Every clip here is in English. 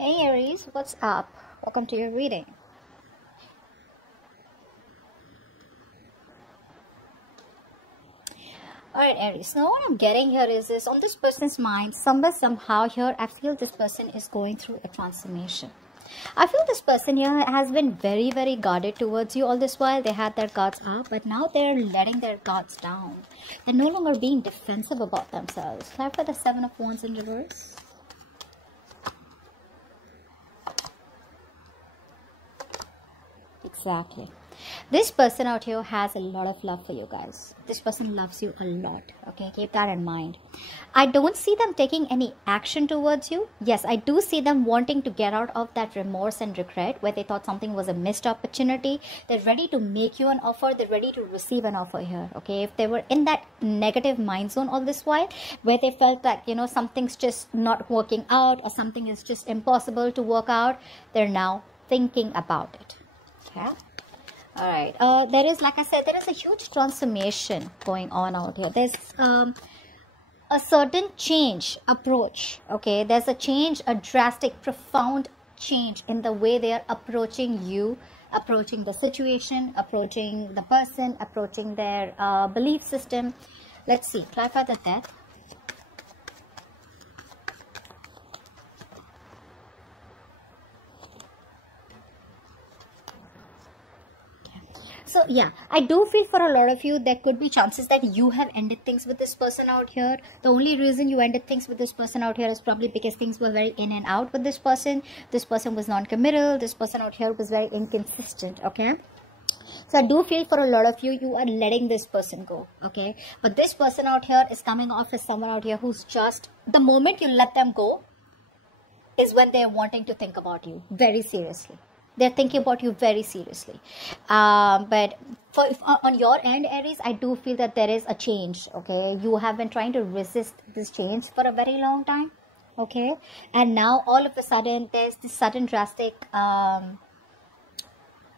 Hey Aries, what's up? Welcome to your reading. Alright Aries, now what I'm getting here is this, on this person's mind, somewhere, somehow here, I feel this person is going through a transformation. I feel this person here has been very, very guarded towards you all this while. They had their guards up, but now they're letting their guards down. They're no longer being defensive about themselves. Clarify the Seven of Wands in reverse. Exactly. This person out here has a lot of love for you guys. This person loves you a lot. Okay, keep that in mind. I don't see them taking any action towards you. Yes, I do see them wanting to get out of that remorse and regret where they thought something was a missed opportunity. They're ready to make you an offer. They're ready to receive an offer here. Okay, if they were in that negative mind zone all this while where they felt that, you know, something's just not working out or something is just impossible to work out, they're now thinking about it. Okay. All right. There is, like I said, there is a huge transformation going on out here. There's a certain change approach. Okay. There's a change, a drastic, profound change in the way they are approaching you, approaching the situation, approaching the person, approaching their belief system. Let's see. Clarify the Death. So yeah, I do feel for a lot of you, there could be chances that you have ended things with this person out here. The only reason you ended things with this person out here is probably because things were very in and out with this person. This person was non-committal. This person out here was very inconsistent, okay? So I do feel for a lot of you, you are letting this person go, okay? But this person out here is coming off as someone out here who's just, the moment you let them go is when they're wanting to think about you very seriously. They're thinking about you very seriously. But on your end, Aries, I do feel that there is a change, okay? You have been trying to resist this change for a very long time, okay? And now all of a sudden, there's this sudden drastic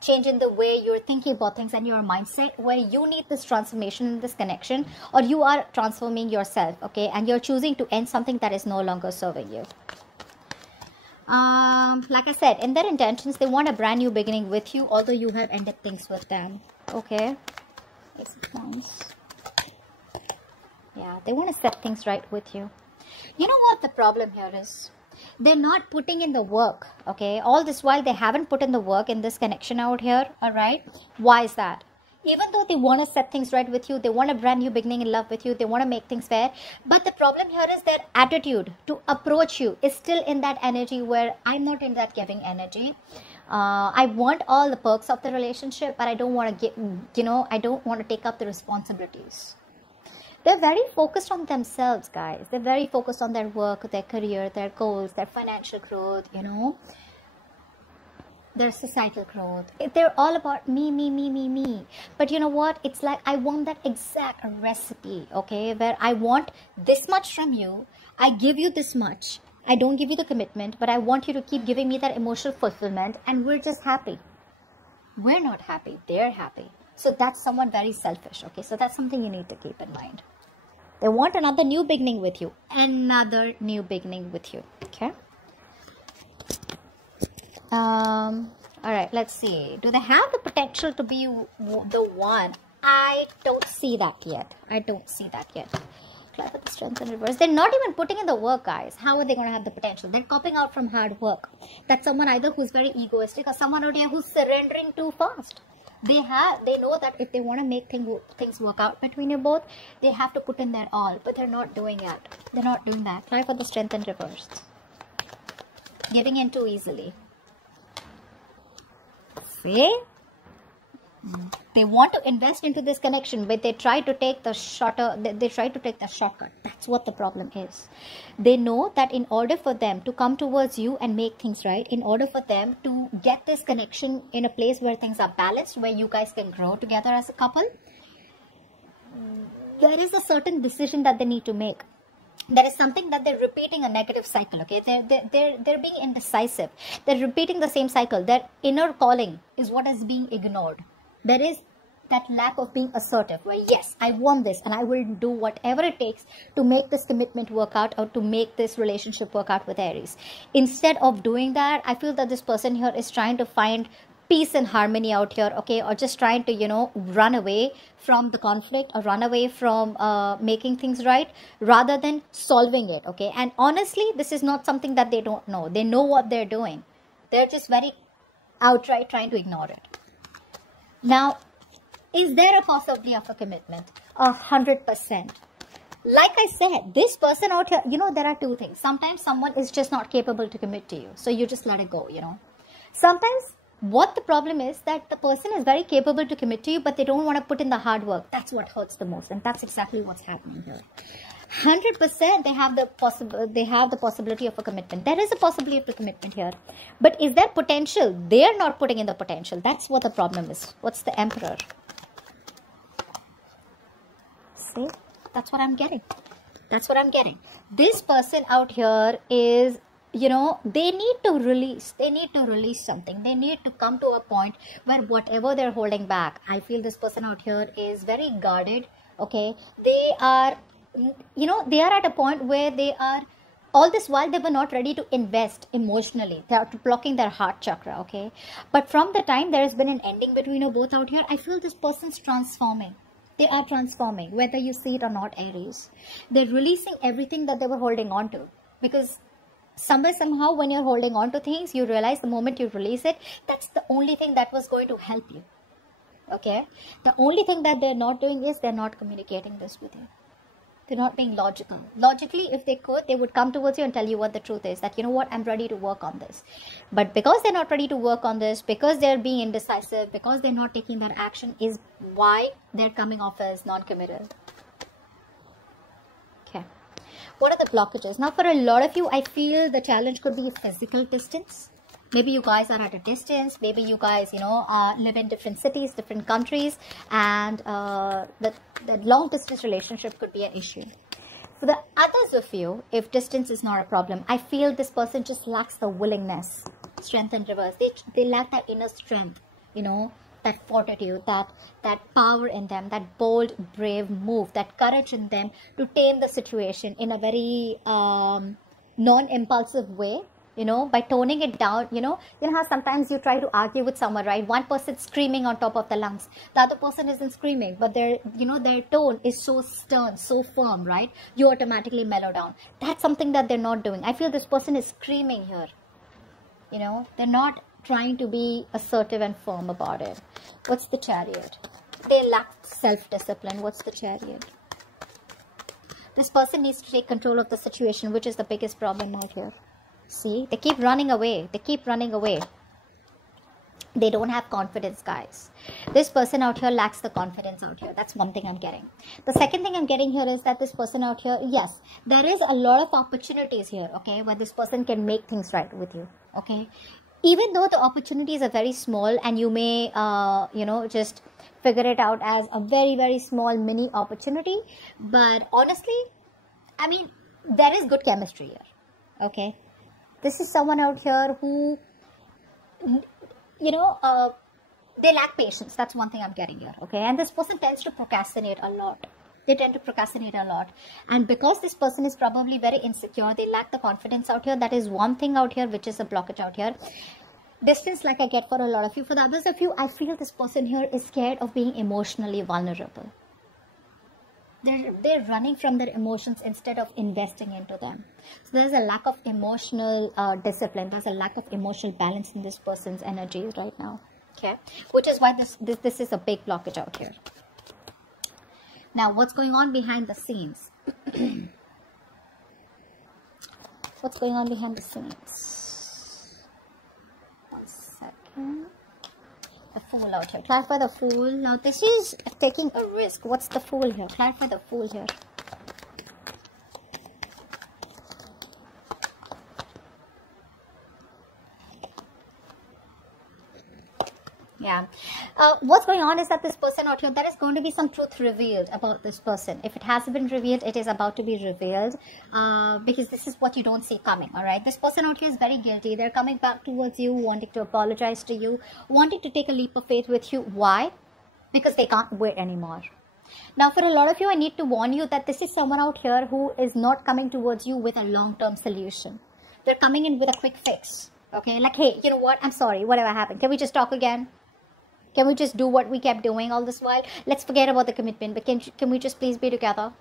change in the way you're thinking about things and your mindset where you need this transformation, this connection, or you are transforming yourself, okay? And you're choosing to end something that is no longer serving you. Like I said, in their intentions, they want a brand new beginning with you, although you have ended things with them. Okay. Ace of Wands. Yeah, they want to set things right with you. You know what the problem here is? They're not putting in the work. Okay. All this while, they haven't put in the work in this connection out here. All right. Why is that? Even though they want to set things right with you, they want a brand new beginning in love with you, they want to make things fair. But the problem here is their attitude to approach you is still in that energy where I'm not in that giving energy. I want all the perks of the relationship, but I don't want to get, you know, I don't want to take up the responsibilities. They're very focused on themselves, guys. They're very focused on their work, their career, their goals, their financial growth, you know. Their societal growth. They're all about me. But you know what? It's like I want that exact recipe, okay? Where I want this much from you. I give you this much. I don't give you the commitment, but I want you to keep giving me that emotional fulfillment and we're just happy. We're not happy. They're happy. So that's someone very selfish, okay? So that's something you need to keep in mind. They want another new beginning with you. Another new beginning with you, okay? All right, let's see. Do they have the potential to be the one? I don't see that yet. I don't see that yet. Clarify the Strength in reverse. They're not even putting in the work, guys. How are they going to have the potential? They're copping out from hard work. That's someone either who's very egoistic or someone out here who's surrendering too fast. They know that if they want to make things work out between you both, they have to put in their all. But they're not doing it. They're not doing that. Clarify the Strength in reverse. Giving in too easily. See? They want to invest into this connection, but they try to take the shortcut. That's what the problem is. They know that in order for them to come towards you and make things right, in order for them to get this connection in a place where things are balanced, where you guys can grow together as a couple, there is a certain decision that they need to make. There is something that they're repeating a negative cycle, okay? They're being indecisive. They're repeating the same cycle. Their inner calling is what is being ignored. There that lack of being assertive, well, yes, I want this and I will do whatever it takes to make this commitment work out or to make this relationship work out with Aries. Instead of doing that, I feel that this person here is trying to find peace and harmony out here, okay, or just trying to, you know, run away from the conflict or run away from making things right rather than solving it, okay. And honestly, this is not something that they don't know. They know what they're doing. They're just very outright trying to ignore it. Now, is there a possibility of a commitment? 100%. Like I said, this person out here, you know, there are two things. Sometimes someone is just not capable to commit to you, so you just let it go, you know. Sometimes what the problem is that the person is very capable to commit to you, but they don't want to put in the hard work. That's what hurts the most, and that's exactly what's happening here. 100% they have the possibility of a commitment. There is a possibility of a commitment here, but is there potential? They are not putting in the potential. That's what the problem is. What's the Emperor? See, that's what I'm getting. That's what I'm getting. This person out here is, you know, they need to release something. They need to come to a point where whatever they're holding back, I feel this person out here is very guarded, okay. They are, you know, they are at a point where they are, all this while they were not ready to invest emotionally. They are blocking their heart chakra, okay. But from the time there has been an ending between you both out here, I feel this person's transforming. They are transforming, whether you see it or not, Aries. They're releasing everything that they were holding on to, because somewhere, somehow, when you're holding on to things, you realize the moment you release it, that's the only thing that was going to help you, okay. The only thing that they're not doing is they're not communicating this with you. They're not being logical. Logically, if they could, they would come towards you and tell you what the truth is, that, you know what, I'm ready to work on this. But because they're not ready to work on this, because they're being indecisive, because they're not taking that action, is why they're coming off as non-committal. Okay. What are the blockages? Now, for a lot of you, I feel the challenge could be physical distance. Maybe you guys are at a distance. Maybe you guys, you know, live in different cities, different countries, and the long distance relationship could be an issue. For the others of you, if distance is not a problem, I feel this person just lacks the willingness, strength in reverse. They lack that inner strength, you know, that fortitude, that power in them, that bold, brave move, that courage in them to tame the situation in a very non-impulsive way. You know, by toning it down, you know how sometimes you try to argue with someone, right? One person's screaming on top of the lungs. The other person isn't screaming, but their tone is so stern, so firm, right? You automatically mellow down. That's something that they're not doing. I feel this person is screaming here. You know, they're not trying to be assertive and firm about it. What's the Chariot? They lack self-discipline. What's the Chariot? This person needs to take control of the situation, which is the biggest problem out here. See, they keep running away. They keep running away. They don't have confidence, guys. This person out here lacks the confidence out here. That's one thing I'm getting. The second thing I'm getting here is that this person out here, yes, there is a lot of opportunities here, okay, where this person can make things right with you, okay. Even though the opportunities are very small and you may, you know, just figure it out as a very, very small mini opportunity. But honestly, I mean, there is good chemistry here, okay. This is someone out here who, you know, they lack patience. That's one thing I'm getting here, okay? And this person tends to procrastinate a lot. They tend to procrastinate a lot. And because this person is probably very insecure, they lack the confidence out here. That is one thing out here, which is a blockage out here. Distance, like I get for a lot of you. For the others of you, I feel this person here is scared of being emotionally vulnerable. They're running from their emotions instead of investing into them. So there's a lack of emotional discipline. There's a lack of emotional balance in this person's energies right now. Okay, which is why this is a big blockage out here. Now, what's going on behind the scenes? What's going on behind the scenes? 1 second. The Fool out here. Clarify the Fool. Now, this is taking a risk. What's the Fool here? Clarify the Fool here. Yeah. What's going on is that this person out here, there is going to be some truth revealed about this person. If it hasn't been revealed, it is about to be revealed, because this is what you don't see coming, all right? This person out here is very guilty. They're coming back towards you, wanting to apologize to you, wanting to take a leap of faith with you. Why? because they can't wait anymore. Now, for a lot of you, I need to warn you that this is someone out here who is not coming towards you with a long-term solution. They're coming in with a quick fix. Okay, like, hey, you know what? I'm sorry. Whatever happened. Can we just talk again? Can we just do what we kept doing all this while? Let's forget about the commitment. But can we just please be together?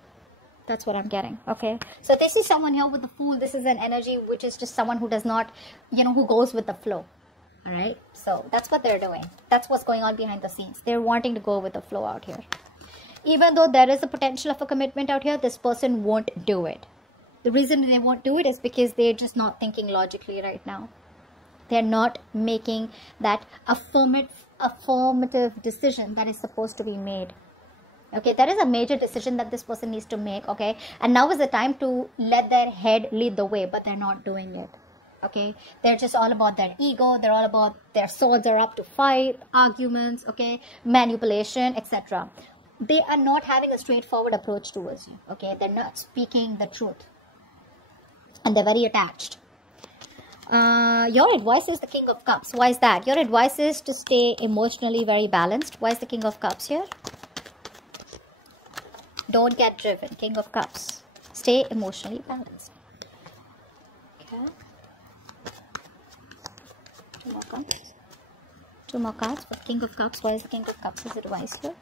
That's what I'm getting. Okay. So this is someone here with the Fool. This is an energy which is just someone who does not, who goes with the flow. All right. So that's what they're doing. That's what's going on behind the scenes. They're wanting to go with the flow out here. Even though there is a potential of a commitment out here, this person won't do it. The reason they won't do it is because they're just not thinking logically right now. They're not making that affirmative decision that is supposed to be made. Okay, there is a major decision that this person needs to make. Okay, and now is the time to let their head lead the way, but they're not doing it. Okay, they're just all about their ego. They're all about their swords are up to fight, arguments, okay, manipulation, etc. They are not having a straightforward approach towards you. Okay, they're not speaking the truth, and they're very attached. Your advice is the King of Cups. Why is that? Your advice is to stay emotionally very balanced. Why is the King of Cups here? Don't get driven. King of Cups. Stay emotionally balanced. Okay. Two more cards. Two more cards for King of Cups. Why is the King of Cups his advice here?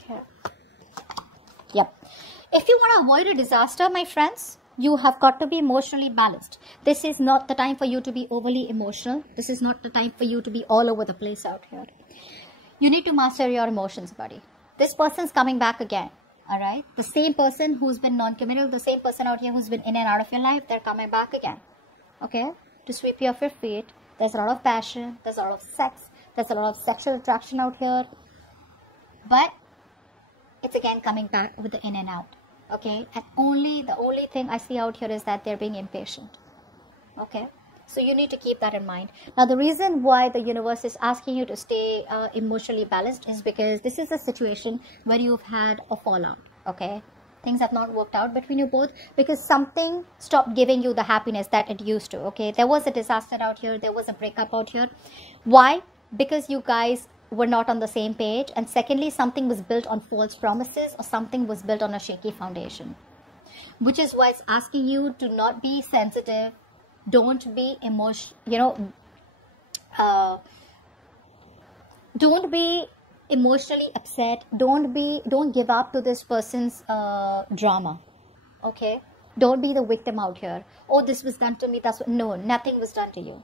Okay. Yep. If you want to avoid a disaster, my friends, you have got to be emotionally balanced. This is not the time for you to be overly emotional. This is not the time for you to be all over the place out here. You need to master your emotions, buddy. This person's coming back again. Alright? The same person who's been non-committal, the same person out here who's been in and out of your life, they're coming back again. Okay? To sweep you off your feet. There's a lot of passion. There's a lot of sex. There's a lot of sexual attraction out here. But it's again coming back with the in and out. Okay, and the only thing I see out here is that they're being impatient. Okay, so you need to keep that in mind. Now, the reason why the universe is asking you to stay emotionally balanced is because this is a situation where you've had a fallout. Okay, things have not worked out between you both because something stopped giving you the happiness that it used to. Okay, there was a disaster out here. There was a breakup out here. Why? Because you guys were not on the same page, and secondly, something was built on false promises or something was built on a shaky foundation, which is why it's asking you to not be sensitive. Don't be don't be emotionally upset. Don't give up to this person's drama. Okay, don't be the victim out here. Oh, this was done to me. No, nothing was done to you.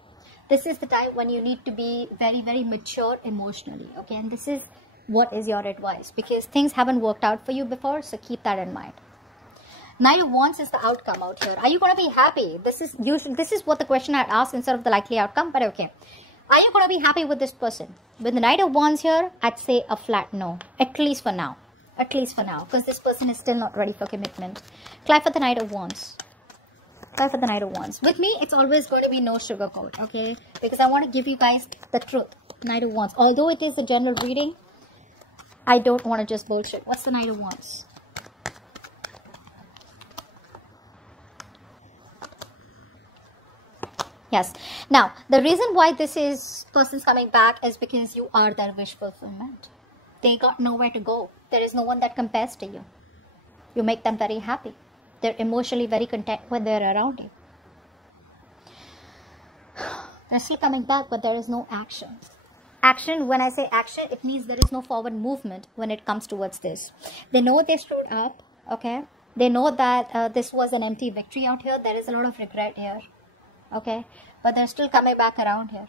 This is the time when you need to be very, very mature emotionally, okay? And this is what is your advice, because things haven't worked out for you before, so keep that in mind. Knight of Wands is the outcome out here. Are you going to be happy? This is what the question I asked instead of the likely outcome, but okay. Are you going to be happy with this person? With the Knight of Wands here, I'd say a flat no, at least for now. At least for now, because this person is still not ready for commitment. Apply for the Knight of Wands. For the Knight of Wands. With me, it's always going to be no sugarcoat, okay? Because I want to give you guys the truth. Knight of Wands. Although it is a general reading, I don't want to just bullshit. What's the Knight of Wands? Yes. Now, the reason why person's coming back is because you are their wish fulfillment. They got nowhere to go. There is no one that compares to you. You make them very happy. They're emotionally very content when they're around you. They're still coming back, but there is no action. Action, when I say action, it means there is no forward movement when it comes towards this. They know they screwed up, okay? They know that this was an empty victory out here. There is a lot of regret here, okay? But they're still coming back around here.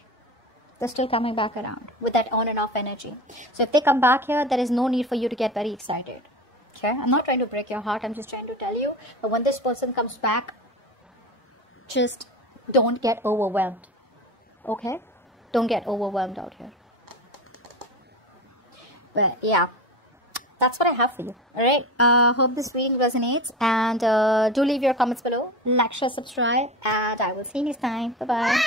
They're still coming back around with that on and off energy. So if they come back here, there is no need for you to get very excited. Okay, I'm not trying to break your heart. I'm just trying to tell you that when this person comes back, just don't get overwhelmed. Okay? Don't get overwhelmed out here. But yeah, that's what I have for you. Alright, hope this reading resonates. And do leave your comments below. Like, share, subscribe. And I will see you next time. Bye-bye.